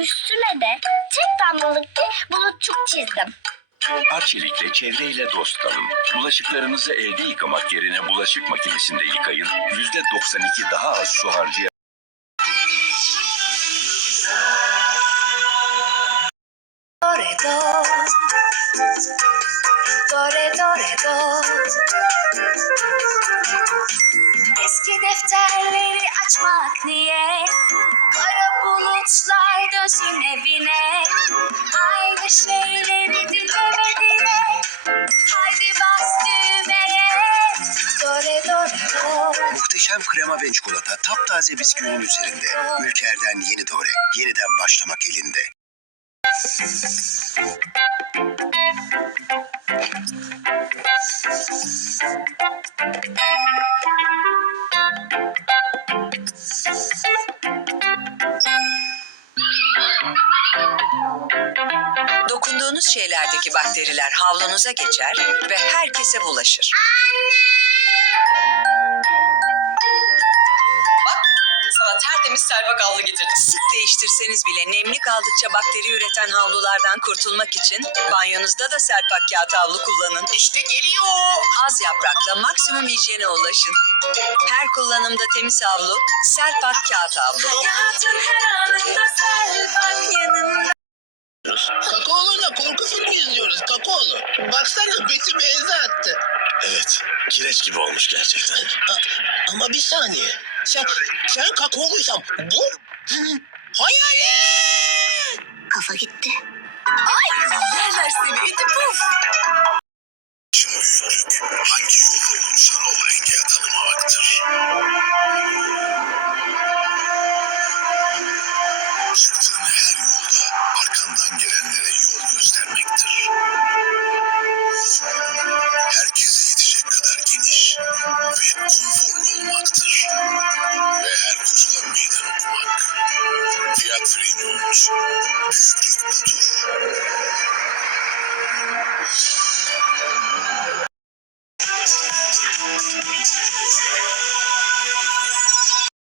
Üstüne de tek damlalık bir bulutçuk çizdim. Arçelik'le çevreyle dost kalın. Bulaşıklarınızı elde yıkamak yerine bulaşık makinesinde yıkayın. %92 daha az su harcayarak Do, do. Re. Eski defterleri açmak niye? Kara bulutlar dönsün evine. Aynı şeyleri dinlemediğine. Haydi bas düğmeye. Muhteşem krema ve çikolata taptaze bisküvinin üzerinde. Ülker'den yeni dore. Yeniden başlamak elinde. Dokunduğunuz şeylerdeki bakteriler havlunuza geçer ve herkese bulaşır. Bak, sana tertemiz serpak havlu getirdim. Sık değiştirseniz bile nemli kaldıkça bakteri üreten havlulardan kurtulmak için banyonuzda da serpak kağıt havlu kullanın. İşte geliyor. Az yaprakla maksimum hijyene ulaşın. Her kullanımda temiz havlu, serpak kağıt havlu. Hayatın her anında serpak yanında. Filmi izliyoruz Kakaolu. Baksana Betty benze attı. Evet, kireç gibi olmuş gerçekten. A- ama bir saniye. Sen, sen Kakaolu'ysan bu hayalet. Kafa gitti. Yerler seni iti puf. hatırlayınız. Büyüklük.